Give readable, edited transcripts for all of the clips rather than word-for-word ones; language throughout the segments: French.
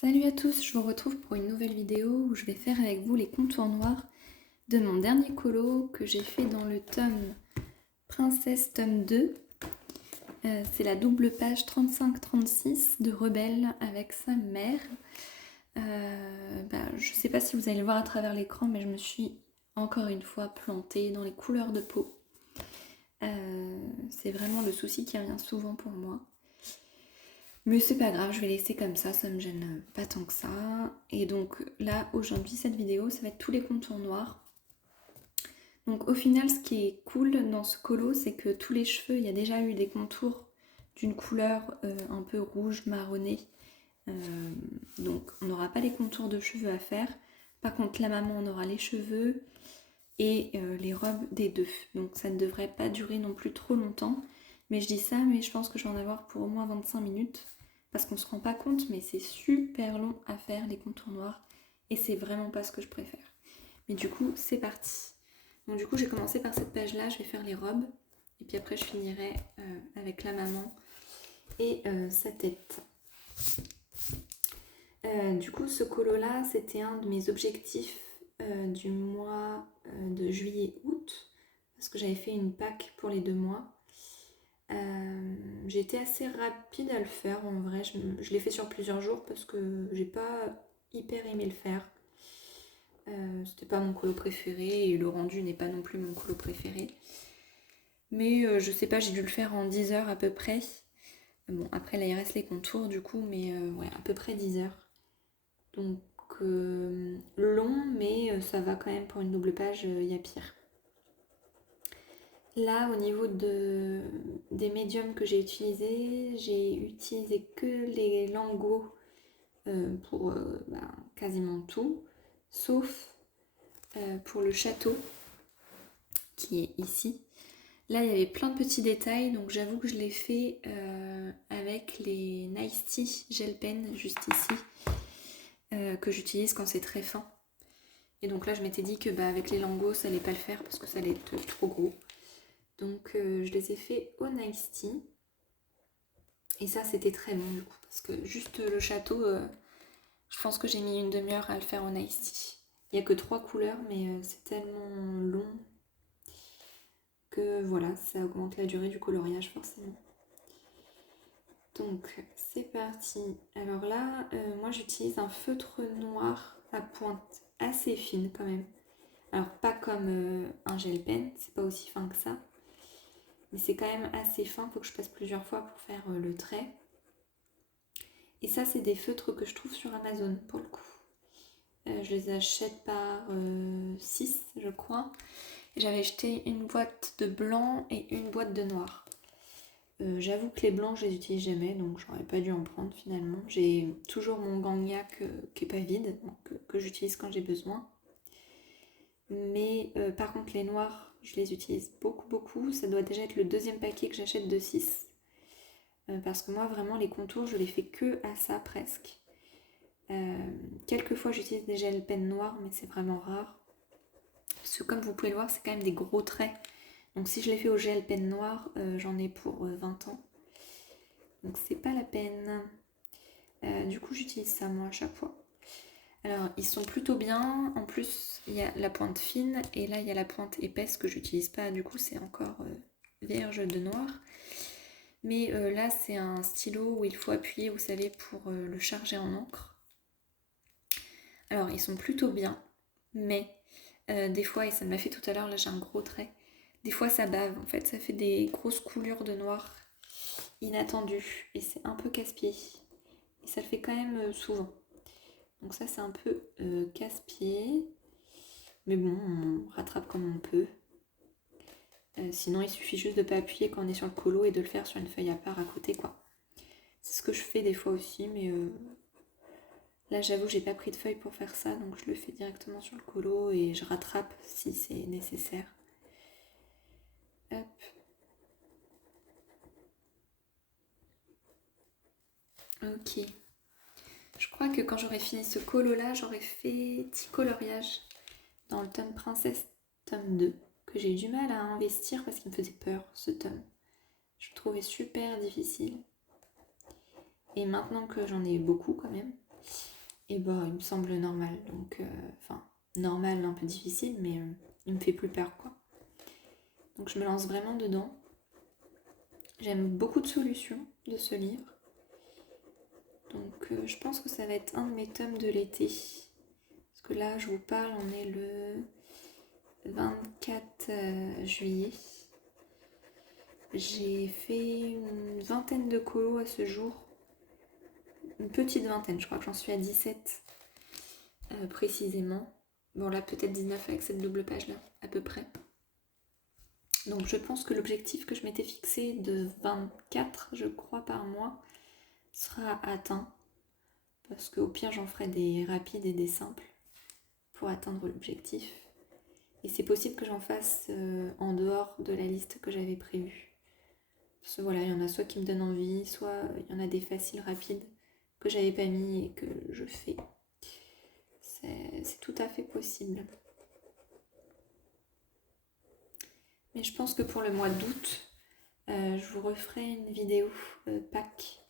Salut à tous, je vous retrouve pour une nouvelle vidéo où je vais faire avec vous les contours noirs de mon dernier colo que j'ai fait dans le tome Princesse tome 2. C'est la double page 35-36 de Rebelle avec sa mère. Je sais pas si vous allez le voir à travers l'écran, mais je me suis encore une fois plantée dans les couleurs de peau. C'est vraiment le souci qui revient souvent pour moi. Mais c'est pas grave, je vais laisser comme ça me gêne pas tant que ça. Et donc là, aujourd'hui, cette vidéo, ça va être tous les contours noirs. Donc au final, ce qui est cool dans ce colo, c'est que tous les cheveux, il y a déjà eu des contours d'une couleur un peu rouge, marronné. Donc on n'aura pas les contours de cheveux à faire. Par contre, la maman, on aura les cheveux et les robes des deux. Donc ça ne devrait pas durer non plus trop longtemps. Mais je dis ça, mais je pense que je vais en avoir pour au moins 25 minutes. Parce qu'on se rend pas compte, mais c'est super long à faire les contours noirs. Et c'est vraiment pas ce que je préfère. Mais du coup, c'est parti. Donc du coup, j'ai commencé par cette page-là, je vais faire les robes. Et puis après, je finirai avec la maman et sa tête. Du coup, ce colo-là, c'était un de mes objectifs du mois de juillet-août. Parce que j'avais fait une pack pour les 2 mois. J'ai été assez rapide à le faire en vrai, je l'ai fait sur plusieurs jours parce que j'ai pas hyper aimé le faire. C'était pas mon colo préféré et le rendu n'est pas non plus mon colo préféré. Mais je sais pas, j'ai dû le faire en 10 heures à peu près. Bon, après là il reste les contours du coup, mais ouais, à peu près 10 heures. Donc long, mais ça va quand même pour une double page, il y a pire. Là, au niveau des médiums que j'ai utilisé que les lingots pour quasiment tout, sauf pour le château qui est ici. Là, il y avait plein de petits détails, donc j'avoue que je l'ai fait avec les Nice Tea Gel Pen juste ici, que j'utilise quand c'est très fin. Et donc là, je m'étais dit que avec les lingots, ça allait pas le faire parce que ça allait être trop gros. Donc je les ai fait au Nice Tea. Et ça, c'était très bon du coup, parce que juste le château, je pense que j'ai mis une demi-heure à le faire en Ice Tea. Il n'y a que 3 couleurs, mais c'est tellement long que voilà, ça augmente la durée du coloriage forcément. Donc c'est parti. Alors là, moi j'utilise un feutre noir à pointe assez fine quand même. Alors pas comme un gel pen, c'est pas aussi fin que ça. Mais c'est quand même assez fin, il faut que je passe plusieurs fois pour faire le trait. Et ça, c'est des feutres que je trouve sur Amazon pour le coup. Je les achète par 6, je crois. J'avais acheté une boîte de blanc et une boîte de noir. J'avoue que les blancs, je les utilise jamais, donc j'aurais pas dû en prendre finalement. J'ai toujours mon Gagnac qui est pas vide, donc, que j'utilise quand j'ai besoin. Mais par contre, les noirs, je les utilise beaucoup. Ça doit déjà être le deuxième paquet que j'achète de 6. Parce que moi, vraiment, les contours, je les fais que à ça presque. Quelquefois, j'utilise des gels pen noirs, mais c'est vraiment rare. Parce que comme vous pouvez le voir, c'est quand même des gros traits. Donc si je les fais au gel pen noir, j'en ai pour 20 ans. Donc c'est pas la peine. Du coup, j'utilise ça moi à chaque fois. Alors, ils sont plutôt bien. En plus, il y a la pointe fine et là, il y a la pointe épaisse que j'utilise pas. Du coup, c'est encore vierge de noir. Mais là, c'est un stylo où il faut appuyer, vous savez, pour le charger en encre. Alors, ils sont plutôt bien, mais des fois, et ça me l'a fait tout à l'heure, là j'ai un gros trait, des fois ça bave en fait, ça fait des grosses coulures de noir inattendues et c'est un peu casse-pied. Et ça le fait quand même souvent. Donc ça c'est un peu casse-pied, mais bon, on rattrape comme on peut. Sinon il suffit juste de ne pas appuyer quand on est sur le colo et de le faire sur une feuille à part à côté quoi. C'est ce que je fais des fois aussi, mais là j'avoue j'ai pas pris de feuille pour faire ça, donc je le fais directement sur le colo et je rattrape si c'est nécessaire. Hop. Ok. Je crois que quand j'aurai fini ce colo là, j'aurai fait petit coloriage dans le tome Princesse tome 2, que j'ai eu du mal à investir parce qu'il me faisait peur ce tome. Je le trouvais super difficile. Et maintenant que j'en ai beaucoup quand même, Et bah il me semble normal, donc enfin normal, un peu difficile, mais il me fait plus peur quoi. Donc je me lance vraiment dedans. J'aime beaucoup de solutions de ce livre. Donc je pense que ça va être un de mes tomes de l'été. Parce que là je vous parle, on est le 24 juillet. J'ai fait une vingtaine de colos à ce jour. Une petite vingtaine, je crois que j'en suis à 17 précisément. Bon là peut-être 19 avec cette double page là, à peu près. Donc je pense que l'objectif que je m'étais fixé de 24, je crois, par mois, sera atteint. Parce qu'au pire j'en ferai des rapides et des simples pour atteindre l'objectif. Et c'est possible que j'en fasse en dehors de la liste que j'avais prévue. Parce que voilà, il y en a soit qui me donnent envie, soit il y en a des faciles rapides que j'avais pas mis et que je fais. C'est tout à fait possible. Mais je pense que pour le mois d'août, je vous referai une vidéo Pâques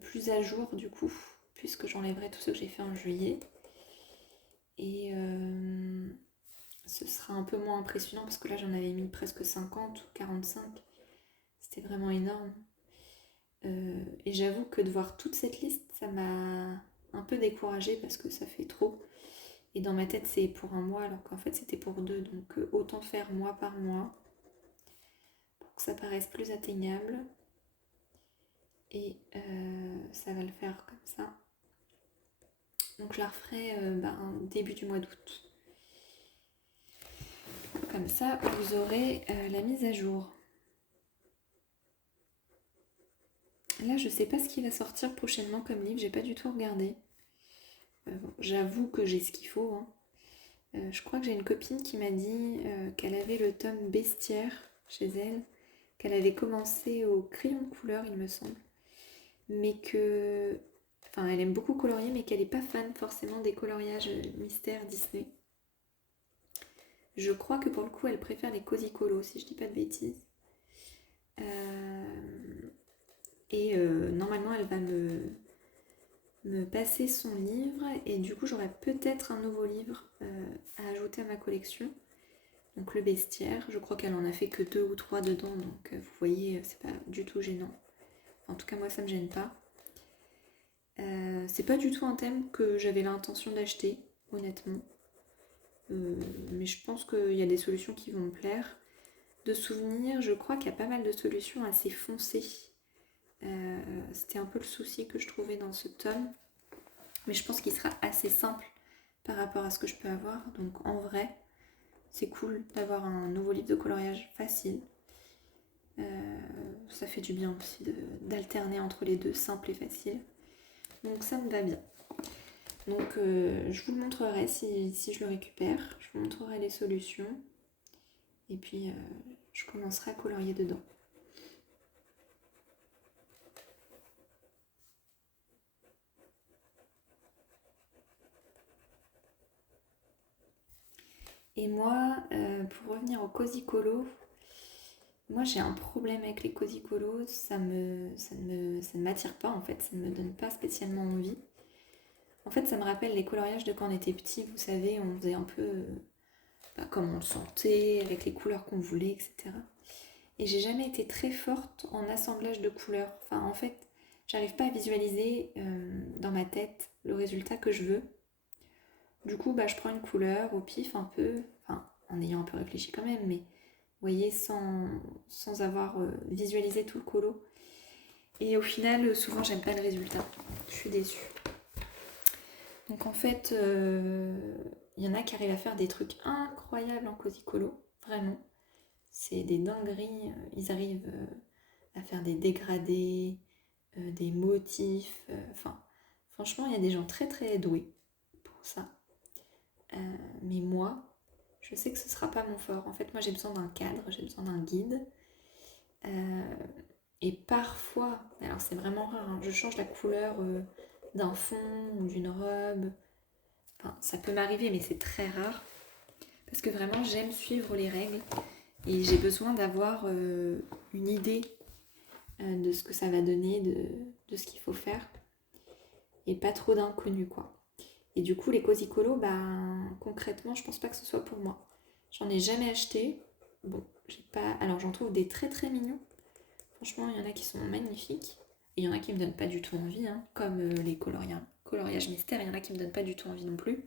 plus à jour du coup, puisque j'enlèverai tout ce que j'ai fait en juillet. Et ce sera un peu moins impressionnant parce que là j'en avais mis presque 50 ou 45. C'était vraiment énorme. Et j'avoue que de voir toute cette liste, ça m'a un peu découragée parce que ça fait trop. Et dans ma tête, c'est pour un mois alors qu'en fait c'était pour 2. Donc autant faire mois par mois pour que ça paraisse plus atteignable. Et ça va le faire comme ça. Donc je la referai début du mois d'août. Comme ça, vous aurez la mise à jour. Là, je sais pas ce qui va sortir prochainement comme livre, j'ai pas du tout regardé. Bon, j'avoue que j'ai ce qu'il faut. Hein. Je crois que j'ai une copine qui m'a dit qu'elle avait le tome Bestiaire chez elle, qu'elle avait commencé au crayon de couleur, il me semble. Mais que... Enfin, elle aime beaucoup colorier, mais qu'elle n'est pas fan forcément des coloriages mystères Disney. Je crois que pour le coup, elle préfère les cozy colos, si je dis pas de bêtises. Et normalement, elle va me passer son livre et du coup, j'aurai peut-être un nouveau livre à ajouter à ma collection. Donc le bestiaire, je crois qu'elle en a fait que 2 ou 3 dedans, donc vous voyez, c'est pas du tout gênant. En tout cas, moi, ça me gêne pas. C'est pas du tout un thème que j'avais l'intention d'acheter, honnêtement. Mais je pense qu'il y a des solutions qui vont me plaire. De souvenirs, je crois qu'il y a pas mal de solutions assez foncées. C'était un peu le souci que je trouvais dans ce tome. Mais je pense qu'il sera assez simple par rapport à ce que je peux avoir. Donc en vrai, c'est cool d'avoir un nouveau livre de coloriage facile. Ça fait du bien aussi d'alterner entre les deux, simple et facile. Donc ça me va bien. Donc je vous le montrerai si je le récupère. Je vous montrerai les solutions. Et puis je commencerai à colorier dedans. Et moi, pour revenir au cozy colo, moi j'ai un problème avec les cozy colos, ça ne m'attire pas en fait, ça ne me donne pas spécialement envie. En fait, ça me rappelle les coloriages de quand on était petit, vous savez, on faisait un peu comme on le sentait, avec les couleurs qu'on voulait, etc. Et j'ai jamais été très forte en assemblage de couleurs. Enfin, en fait, j'arrive pas à visualiser dans ma tête le résultat que je veux. Du coup, je prends une couleur au pif un peu, enfin, en ayant un peu réfléchi quand même, mais vous voyez, sans avoir visualisé tout le colo. Et au final, souvent, j'aime pas le résultat. Je suis déçue. Donc en fait, il y en a qui arrivent à faire des trucs incroyables en cozy colo, vraiment. C'est des dingueries. Ils arrivent à faire des dégradés, des motifs. Enfin, franchement, il y a des gens très très doués pour ça. Mais moi, je sais que ce sera pas mon fort. En fait, moi, j'ai besoin d'un cadre, j'ai besoin d'un guide. Et parfois, alors c'est vraiment rare, hein, je change la couleur d'un fond ou d'une robe. Enfin, ça peut m'arriver, mais c'est très rare. Parce que vraiment, j'aime suivre les règles. Et j'ai besoin d'avoir une idée de ce que ça va donner, de ce qu'il faut faire. et pas trop d'inconnus, quoi. Et du coup, les cosy colos, concrètement, je pense pas que ce soit pour moi. J'en ai jamais acheté. Bon, j'ai pas. Alors, j'en trouve des très très mignons. Franchement, il y en a qui sont magnifiques. Et il y en a qui me donnent pas du tout envie, hein, comme les coloriages mystères, il y en a qui me donnent pas du tout envie non plus.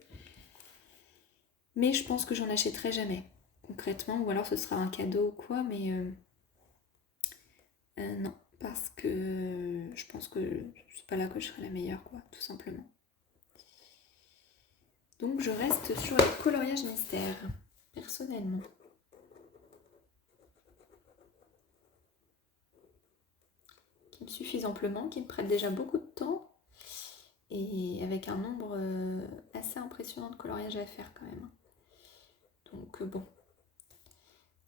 Mais je pense que j'en achèterai jamais, concrètement, ou alors ce sera un cadeau ou quoi, mais non, parce que je pense que c'est pas là que je serai la meilleure, quoi, tout simplement. Donc je reste sur les coloriages mystères, personnellement. Qui me suffisent amplement, qui me prennent déjà beaucoup de temps, et avec un nombre assez impressionnant de coloriages à faire quand même. Donc bon,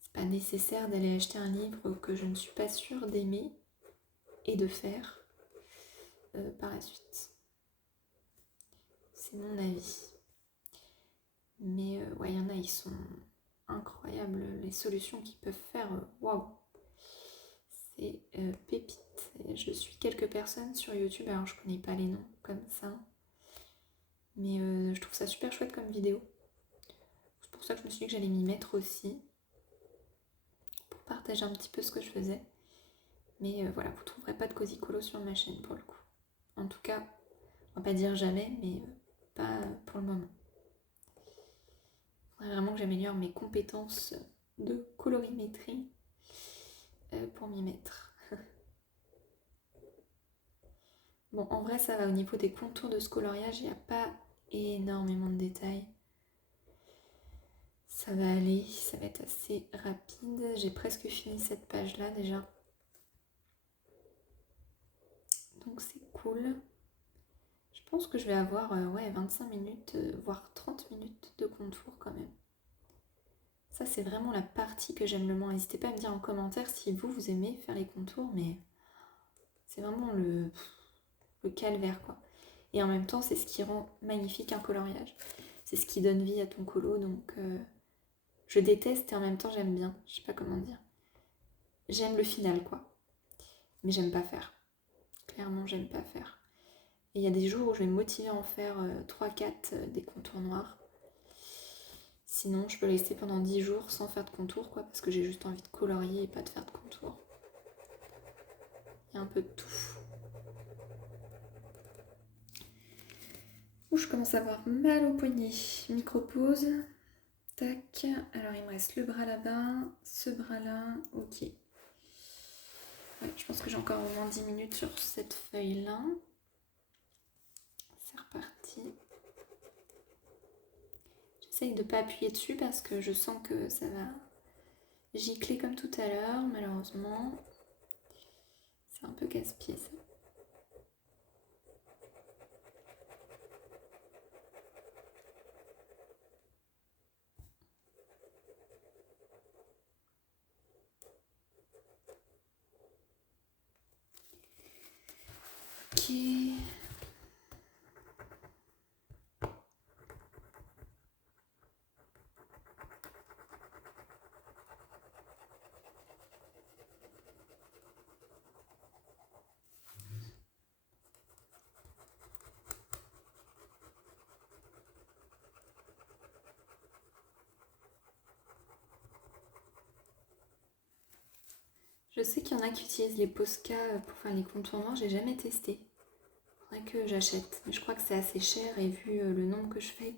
c'est pas nécessaire d'aller acheter un livre que je ne suis pas sûre d'aimer et de faire par la suite. C'est mon avis. Mais ouais, il y en a, ils sont incroyables. Les solutions qu'ils peuvent faire, waouh! C'est pépite. Et je suis quelques personnes sur YouTube, alors je connais pas les noms comme ça. Mais je trouve ça super chouette comme vidéo. C'est pour ça que je me suis dit que j'allais m'y mettre aussi. Pour partager un petit peu ce que je faisais. Mais voilà, vous trouverez pas de cosy colo sur ma chaîne pour le coup. En tout cas, on va pas dire jamais, mais pas pour le moment. Il faudrait vraiment que j'améliore mes compétences de colorimétrie pour m'y mettre. Bon, en vrai, ça va au niveau des contours de ce coloriage, il n'y a pas énormément de détails. Ça va aller, ça va être assez rapide. J'ai presque fini cette page-là déjà. Donc c'est cool. Je pense que je vais avoir 25 minutes, voire 30 minutes de contour quand même. Ça, c'est vraiment la partie que j'aime le moins. N'hésitez pas à me dire en commentaire si vous aimez faire les contours, mais c'est vraiment le calvaire, quoi. Et en même temps, c'est ce qui rend magnifique un coloriage. C'est ce qui donne vie à ton colo, donc je déteste et en même temps j'aime bien. Je sais pas comment dire. J'aime le final, quoi. Mais j'aime pas faire. Clairement, j'aime pas faire. Et il y a des jours où je vais me motiver à en faire 3-4 des contours noirs. Sinon, je peux rester pendant 10 jours sans faire de contours, quoi, parce que j'ai juste envie de colorier et pas de faire de contours. Il y a un peu de tout. Ouh, je commence à avoir mal au poignet. Micro-pause. Tac. Alors, il me reste le bras là-bas, ce bras-là. Ok. Ouais, je pense que j'ai encore au moins 10 minutes sur cette feuille-là. C'est reparti. J'essaye de ne pas appuyer dessus parce que je sens que ça va gicler comme tout à l'heure, malheureusement. C'est un peu casse-pied ça. Ok. Je sais qu'il y en a qui utilisent les Posca pour faire les contours noirs, j'ai jamais testé. Faudrait que j'achète, mais je crois que c'est assez cher et vu le nombre que je fais,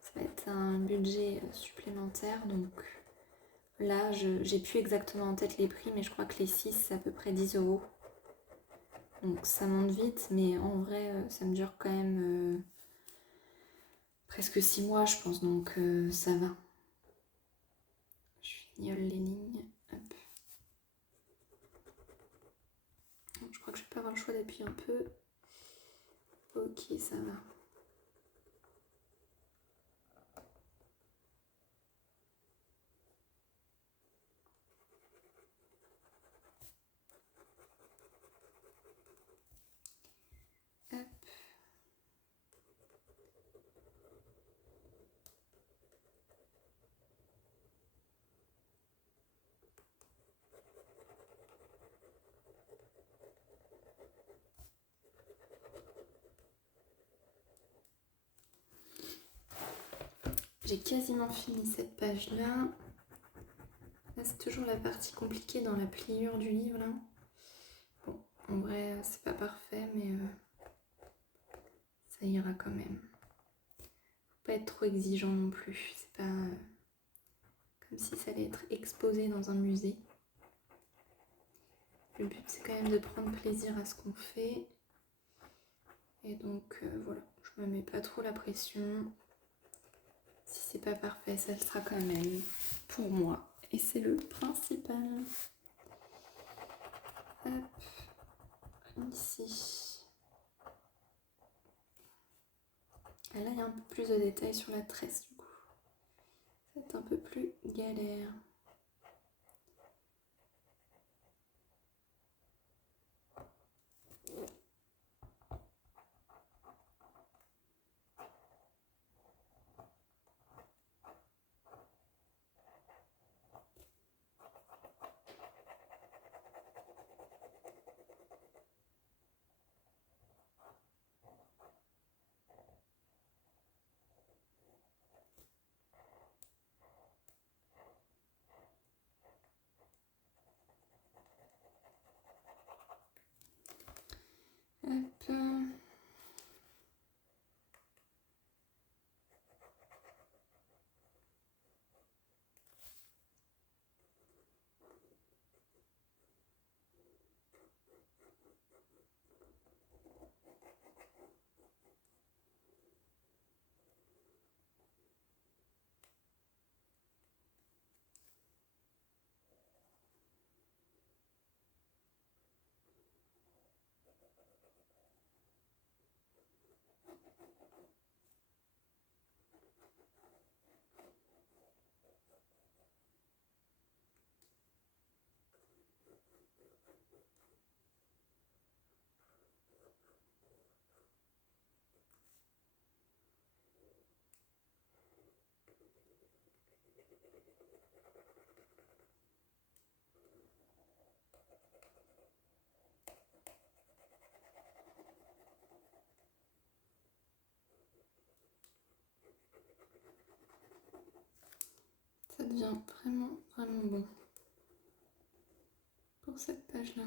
ça va être un budget supplémentaire. Donc là, j'ai plus exactement en tête les prix, mais je crois que les 6 c'est à peu près 10 €. Donc ça monte vite, mais en vrai, ça me dure quand même presque 6 mois, je pense, donc ça va. Je fignole les lignes. Hop. Donc, je crois que je vais pas avoir le choix d'appuyer un peu. Ok, ça va. Hop. J'ai quasiment fini cette page-là. Là, c'est toujours la partie compliquée dans la pliure du livre, là. Bon, en vrai, c'est pas parfait, mais ça ira quand même. Faut pas être trop exigeant non plus. C'est pas comme si ça allait être exposé dans un musée. Le but, c'est quand même de prendre plaisir à ce qu'on fait. Et donc, voilà, je me mets pas trop la pression. Si c'est pas parfait, ça le sera quand même pour moi. Et c'est le principal. Hop, ici. Et là, il y a un peu plus de détails sur la tresse, du coup. Ça va être un peu plus galère. Hop. Ça devient vraiment, vraiment bon pour cette page-là.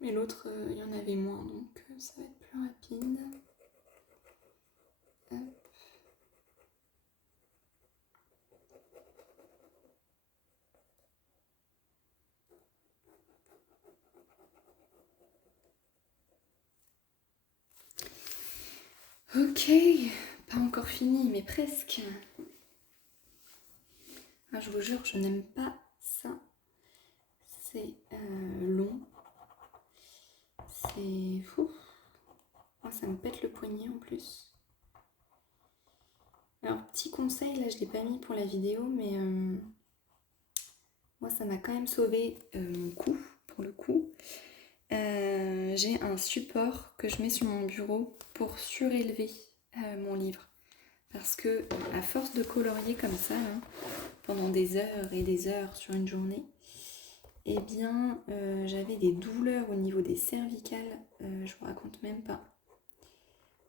Mais l'autre, il y en avait moins, donc ça va être plus rapide. Hop. Ok, pas encore fini, mais presque. Ah, je vous jure, je n'aime pas ça. C'est long. C'est fou. Oh, ça me pète le poignet en plus. Alors, petit conseil, là je ne l'ai pas mis pour la vidéo, mais moi ça m'a quand même sauvé mon cou, pour le coup. J'ai un support que je mets sur mon bureau pour surélever mon livre. Parce que à force de colorier comme ça, hein, pendant des heures et des heures sur une journée, eh bien j'avais des douleurs au niveau des cervicales, je vous raconte même pas.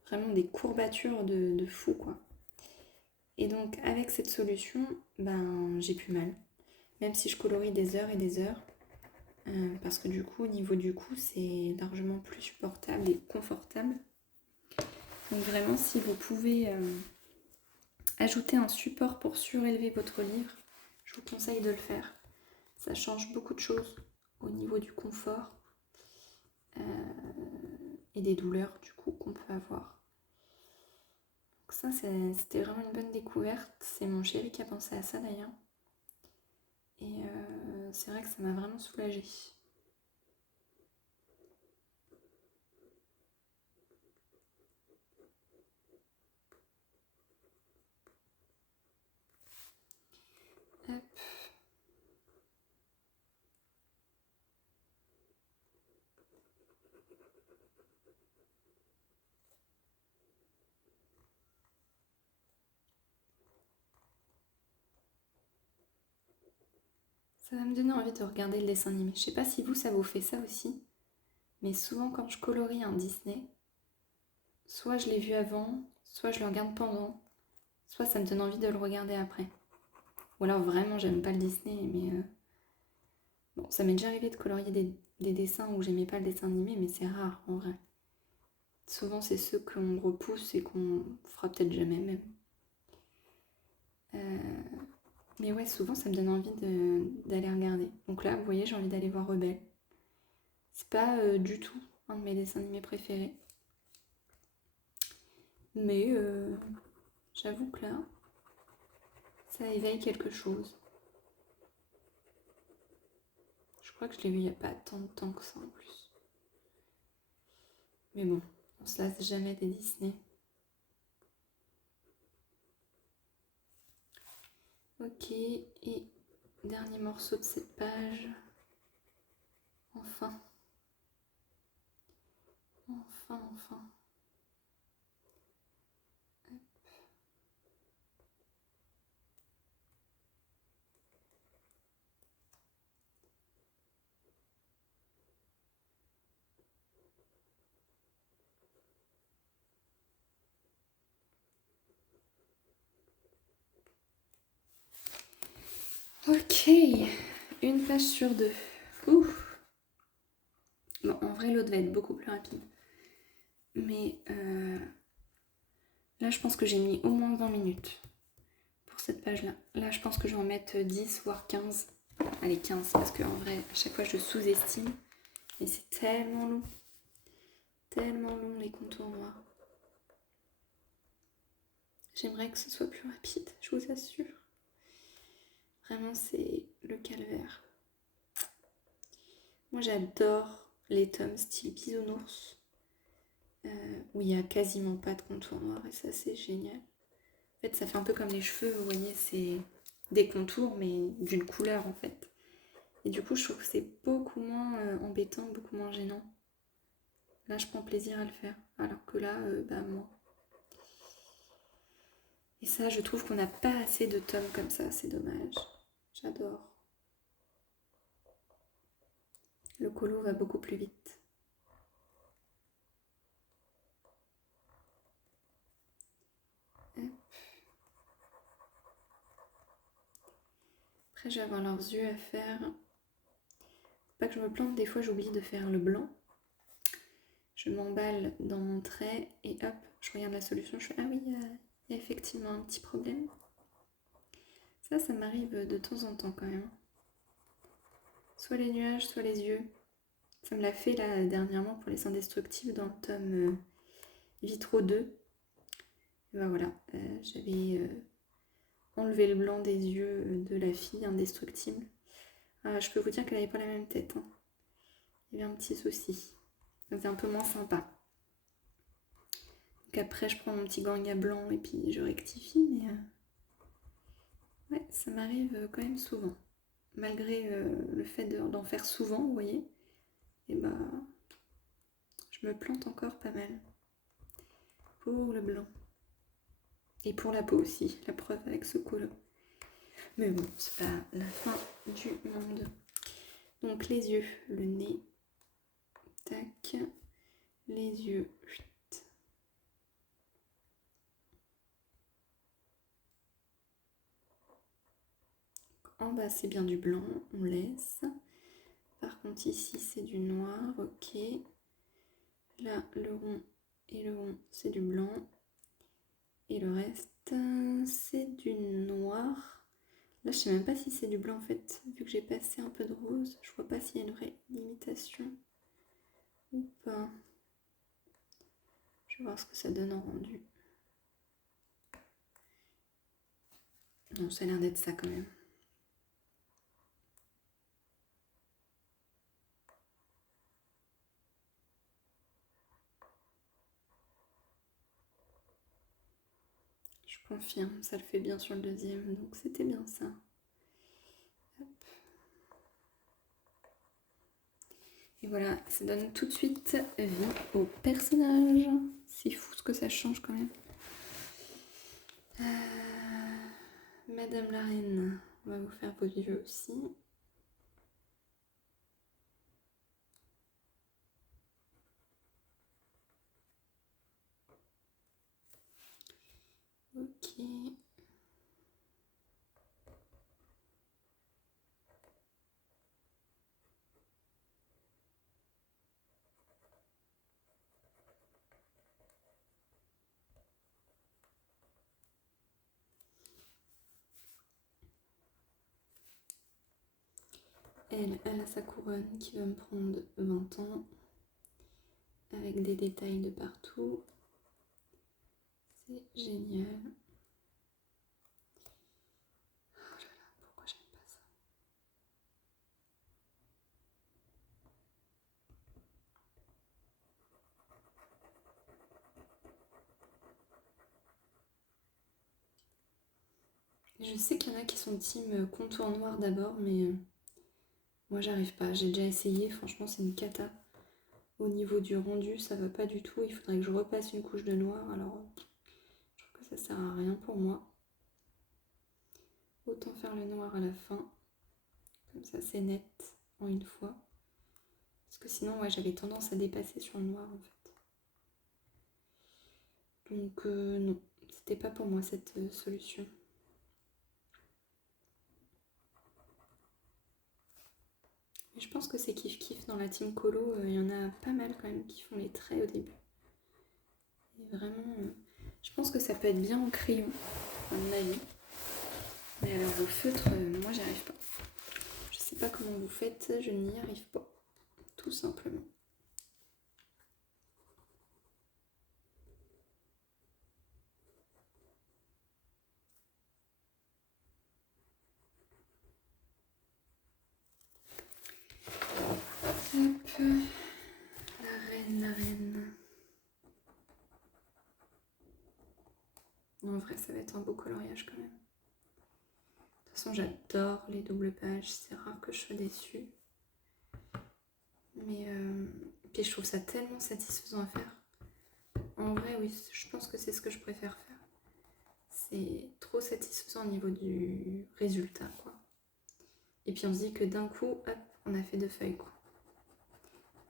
Vraiment des courbatures de fou quoi. Et donc avec cette solution, ben j'ai plus mal. Même si je colorie des heures et des heures. Parce que du coup, au niveau du cou, c'est largement plus supportable et confortable. Donc vraiment, si vous pouvez ajouter un support pour surélever votre livre, je vous conseille de le faire. Ça change beaucoup de choses au niveau du confort et des douleurs du coup qu'on peut avoir. Donc ça, c'était vraiment une bonne découverte. C'est mon chéri qui a pensé à ça d'ailleurs. Et c'est vrai que ça m'a vraiment soulagée. Hop. Ça va me donner envie de regarder le dessin animé. Je sais pas si vous, ça vous fait ça aussi. Mais souvent, quand je colorie un Disney, soit je l'ai vu avant, soit je le regarde pendant, soit ça me donne envie de le regarder après. Ou alors vraiment j'aime pas le Disney, mais bon, ça m'est déjà arrivé de colorier des dessins où j'aimais pas le dessin animé, mais c'est rare en vrai. Souvent c'est ceux qu'on repousse et qu'on fera peut-être jamais même. Mais ouais, souvent ça me donne envie d'aller regarder. Donc là, vous voyez, j'ai envie d'aller voir Rebelle. C'est pas du tout un de mes dessins animés préférés. Mais j'avoue que là, ça éveille quelque chose. Je crois que je l'ai vu il n'y a pas tant de temps que ça en plus. Mais bon, on se lasse jamais des Disney. Ok, et dernier morceau de cette page. Enfin. Enfin. Ok, une page sur deux. Ouf. Bon, en vrai, l'autre va être beaucoup plus rapide. Mais là, je pense que j'ai mis au moins 20 minutes pour cette page-là. Là, je pense que je vais en mettre 10, voire 15. Allez, 15, parce qu'en vrai, à chaque fois, je sous-estime. Mais c'est tellement long. Tellement long, les contours noirs. J'aimerais que ce soit plus rapide, je vous assure. Vraiment, c'est le calvaire. Moi, j'adore les tomes style bisounours, où il n'y a quasiment pas de contours noirs, et ça, c'est génial. En fait, ça fait un peu comme les cheveux, vous voyez, c'est des contours, mais d'une couleur, en fait. Et du coup, je trouve que c'est beaucoup moins embêtant, beaucoup moins gênant. Là, je prends plaisir à le faire, alors que là, moi. Et ça, je trouve qu'on n'a pas assez de tomes comme ça, c'est dommage. J'adore. Le colo va beaucoup plus vite. Après, je vais avoir leurs yeux à faire. Pas que je me plante, des fois j'oublie de faire le blanc. Je m'emballe dans mon trait et hop, je regarde la solution. Je fais ah oui, il y a effectivement un petit problème. Ça m'arrive de temps en temps quand même. Soit les nuages, soit les yeux. Ça me l'a fait là dernièrement pour les indestructibles dans le tome Vitro 2. Et ben voilà, j'avais enlevé le blanc des yeux de la fille indestructible. Je peux vous dire qu'elle n'avait pas la même tête. Hein. Il y avait un petit souci. C'était un peu moins sympa. Donc après, je prends mon petit gant blanc et puis je rectifie, mais ouais, ça m'arrive quand même souvent. Malgré le fait d'en faire souvent, vous voyez, et bah, je me plante encore pas mal. Pour le blanc. Et pour la peau aussi, la preuve avec ce colo. Mais bon, c'est pas la fin du monde. Donc les yeux, le nez, tac, les yeux, en bas c'est bien du blanc, on laisse. Par contre ici c'est du noir, ok. Là le rond et le rond c'est du blanc. Et le reste c'est du noir. Là je sais même pas si c'est du blanc en fait, vu que j'ai passé un peu de rose, je vois pas s'il y a une vraie limitation ou pas. Je vais voir ce que ça donne en rendu. Non, ça a l'air d'être ça quand même. Je confirme, ça le fait bien sur le deuxième, donc c'était bien ça. Hop. Et voilà, ça donne tout de suite vie au personnage. C'est fou ce que ça change quand même. Madame la Reine, on va vous faire vos yeux aussi. Ok. Elle a sa couronne qui va me prendre 20 ans, avec des détails de partout. C'est génial. Oh là là, pourquoi j'aime pas ça? Je sais qu'il y en a qui sont team contour noir d'abord, mais moi j'arrive pas. J'ai déjà essayé, franchement c'est une cata. Au niveau du rendu, ça va pas du tout. Il faudrait que je repasse une couche de noir. Alors, je trouve que ça sert à rien pour moi. Autant faire le noir à la fin. Comme ça, c'est net en une fois. Parce que sinon, ouais, j'avais tendance à dépasser sur le noir, en fait. Donc, non. C'était pas pour moi, cette solution. Mais je pense que c'est kiff-kiff. Dans la team colo, il y en a pas mal, quand même, qui font les traits au début. Et vraiment, je pense que ça peut être bien en crayon, à mon avis. Mais alors, au feutre, moi, j'y arrive pas. Je sais pas comment vous faites, je n'y arrive pas. Tout simplement. Hop, la reine. En vrai, ça va être un beau coloriage quand même. De toute façon, j'adore les doubles pages. C'est rare que je sois déçue. Mais puis je trouve ça tellement satisfaisant à faire. En vrai, oui, je pense que c'est ce que je préfère faire. C'est trop satisfaisant au niveau du résultat, quoi. Et puis on se dit que d'un coup, hop, on a fait 2 feuilles, quoi.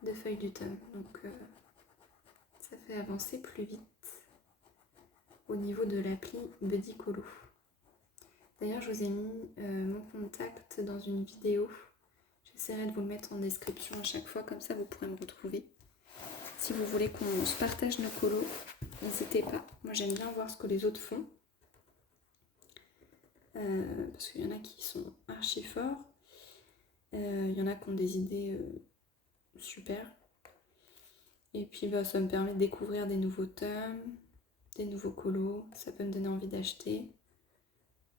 2 feuilles du tome. Donc ça fait avancer plus vite au niveau de l'appli Buddy Colo. D'ailleurs, je vous ai mis mon contact dans une vidéo. J'essaierai de vous le mettre en description à chaque fois, comme ça vous pourrez me retrouver. Si vous voulez qu'on se partage nos colos, n'hésitez pas. Moi, j'aime bien voir ce que les autres font. Parce qu'il y en a qui sont archi forts. Il y en a qui ont des idées super. Et puis, bah, ça me permet de découvrir des nouveaux tomes, des nouveaux colos. Ça peut me donner envie d'acheter.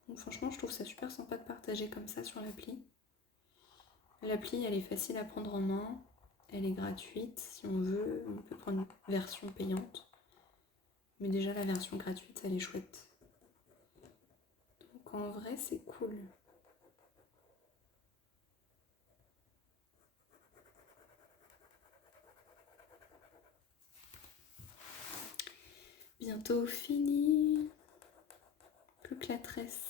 Donc franchement, je trouve ça super sympa de partager comme ça sur l'appli. L'appli, elle est facile à prendre en main. Elle est gratuite. Si on veut, on peut prendre une version payante. Mais déjà, la version gratuite, elle est chouette. Donc en vrai, c'est cool. Bientôt fini. Plus que la tresse.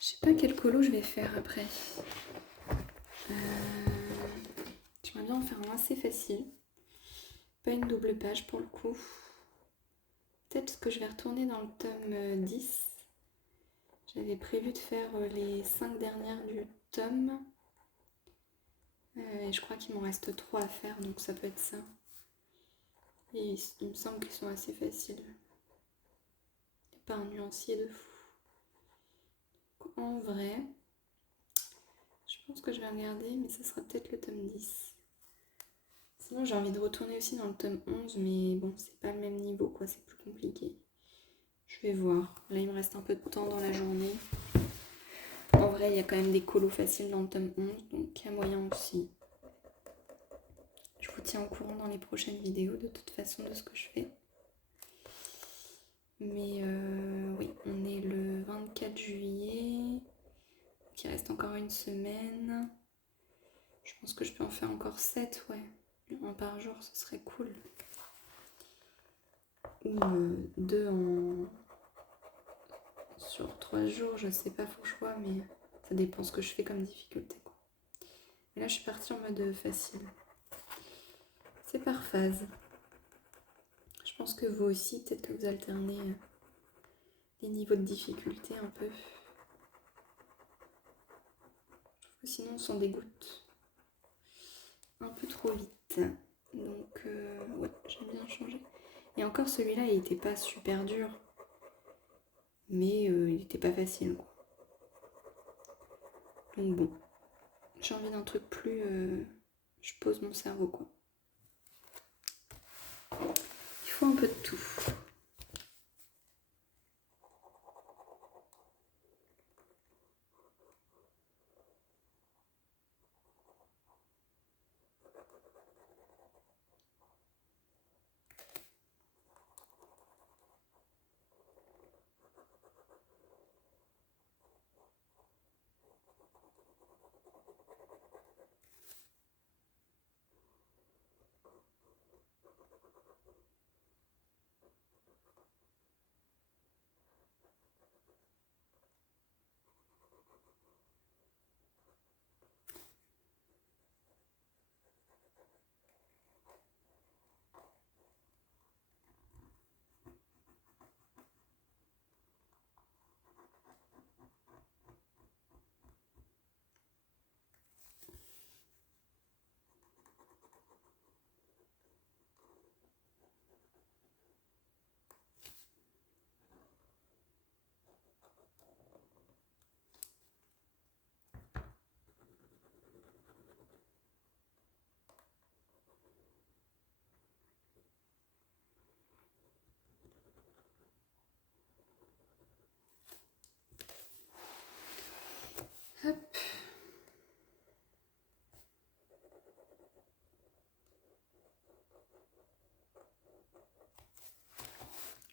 Je sais pas quel colo je vais faire après. J'aimerais bien en faire un assez facile. Pas une double page pour le coup. Peut-être que je vais retourner dans le tome 10. J'avais prévu de faire les 5 dernières du tome. Et je crois qu'il m'en reste 3 à faire, donc ça peut être ça. Et il me semble qu'ils sont assez faciles. Il n'y a pas un nuancier de fou. Donc, en vrai, je pense que je vais regarder, mais ça sera peut-être le tome 10. Sinon, j'ai envie de retourner aussi dans le tome 11, mais bon, c'est pas le même niveau, quoi, c'est plus compliqué. Je vais voir. Là, il me reste un peu de temps dans la journée. En vrai, il y a quand même des colos faciles dans le tome 11, donc il y a moyen aussi. Je vous tiens au courant dans les prochaines vidéos, de toute façon, de ce que je fais. Mais oui, on est le 24 juillet. Donc il reste encore une semaine. Je pense que je peux en faire encore 7, ouais. Un par jour, ce serait cool. Ou 2 sur 3 jours, je sais pas, faut que je vois, mais ça dépend ce que je fais comme difficulté, quoi. Et là, je suis partie en mode facile. C'est par phase. Je pense que vous aussi, peut-être que vous alternez les niveaux de difficulté un peu. Je trouve que sinon, on s'en dégoûte un peu trop vite. Donc, ouais, j'aime bien changer. Et encore, celui-là, il n'était pas super dur. Mais il n'était pas facile, quoi. Donc bon, j'ai envie d'un truc plus... je pose mon cerveau, quoi. Il faut un peu de tout. Hop.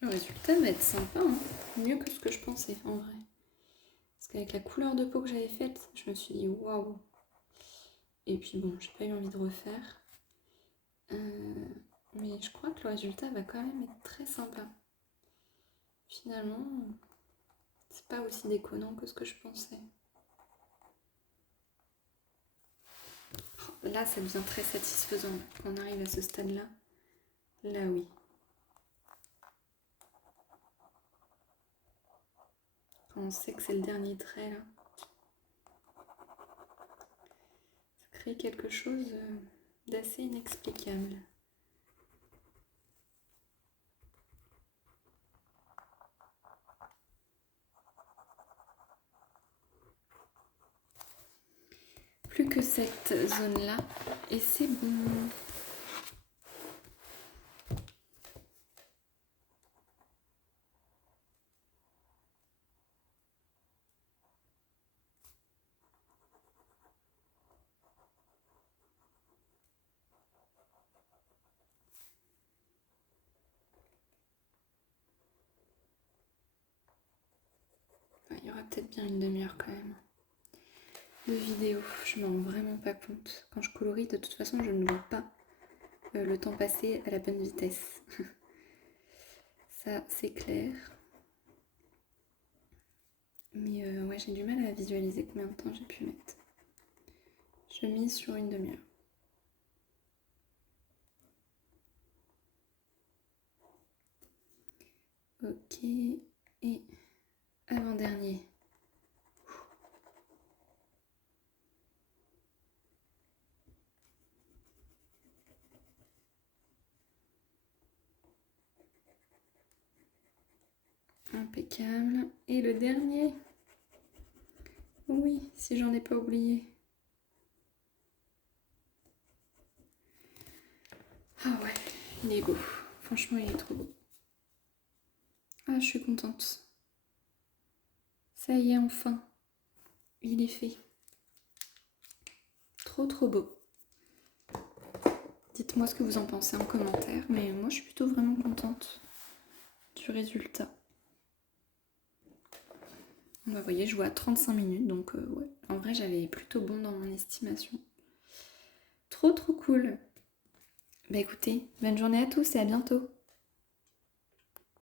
Le résultat va être sympa, hein. Mieux que ce que je pensais, en vrai. Parce qu'avec la couleur de peau que j'avais faite, je me suis dit waouh. Et puis bon, j'ai pas eu envie de refaire. Mais je crois que le résultat va quand même être très sympa. Finalement, c'est pas aussi déconnant que ce que je pensais. Là, ça devient très satisfaisant quand on arrive à ce stade-là. Là, oui. Quand on sait que c'est le dernier trait, là. Ça crée quelque chose d'assez inexplicable. Plus que cette zone-là, et c'est bon. Il y aura peut-être bien une demi-heure quand même de vidéo. Je m'en rends vraiment pas compte. Quand je colorie, de toute façon, je ne vois pas le temps passer à la bonne vitesse. Ça, c'est clair. Mais ouais, j'ai du mal à visualiser combien de temps j'ai pu mettre. Je mise sur une demi-heure. Ok, et avant-dernier. Impeccable. Et le dernier. Oui, si j'en ai pas oublié. Ah ouais, il est beau. Franchement, il est trop beau. Ah, je suis contente. Ça y est, enfin. Il est fait. Trop trop beau. Dites-moi ce que vous en pensez en commentaire. Mais moi, je suis plutôt vraiment contente du résultat. Bah, vous voyez, je vois à 35 minutes. Donc, ouais. En vrai, j'avais plutôt bon dans mon estimation. Trop trop cool. Bah écoutez, bonne journée à tous et à bientôt.